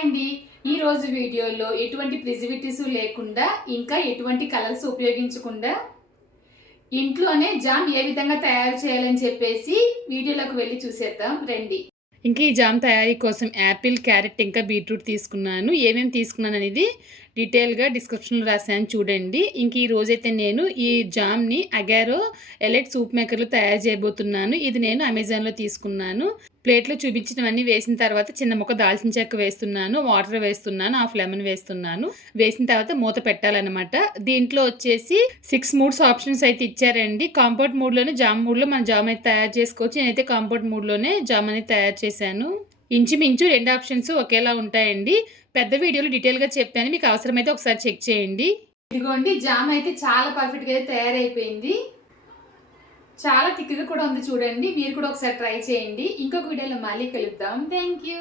అండి ఈ రోజు వీడియోలో ఎటువంటి ప్రిజర్వేటివ్స్ లేకుండా ఇంకా ఎటువంటి కలర్స్ ఉపయోగించకుండా ఇంట్లోనే జామ్ ఏ విధంగా తయారు చేయాలని చెప్పేసి వీడియోలోకి వెళ్ళి చూసేద్దాం రండి. ఇంకా ఈ జామ్ తయారీ కోసం యాపిల్, క్యారెట్ ఇంకా బీట్రూట్ తీసుకున్నాను. ఏమేమి తీసుకున్నాను అనేది డీటెయిల్గా డిస్క్రిప్షన్లో రాశాను చూడండి. ఇంక ఈ రోజైతే నేను ఈ జామ్ని అగారో ఎలైట్ సూప్ మేకర్లో తయారు చేయబోతున్నాను. ఇది నేను అమెజాన్లో తీసుకున్నాను. ప్లేట్లో చూపించినవన్నీ వేసిన తర్వాత చిన్న ముక్క దాల్చిన చెక్క వేస్తున్నాను, వాటర్ వేస్తున్నాను, హాఫ్ లెమన్ వేస్తున్నాను. వేసిన తర్వాత మూత పెట్టాలన్నమాట. దీంట్లో వచ్చేసి 6 మూడ్స్ ఆప్షన్స్ అయితే ఇచ్చారండి. కాంపౌండ్ మూడ్లోనే జామ్ మూడ్లో మన జామ్ అయితే తయారు చేసుకోవచ్చు. నేనైతే కాంపౌండ్ మూడ్లోనే జామ్ అనేది తయారు చేశాను. ఇంచుమించు 2 ఆప్షన్స్ ఒకేలా ఉంటాయండి. పెద్ద వీడియోలో డీటెయిల్గా చెప్పాను, మీకు అవసరమైతే ఒకసారి చెక్ చేయండి. ఇదిగోండి జామ్ అయితే చాలా పర్ఫెక్ట్గా అయితే తయారైపోయింది. చాలా థిక్గా కూడా ఉంది చూడండి. మీరు కూడా ఒకసారి ట్రై చేయండి. ఇంకొక వీడియోలో మళ్ళీ కలుద్దాం. Thank you.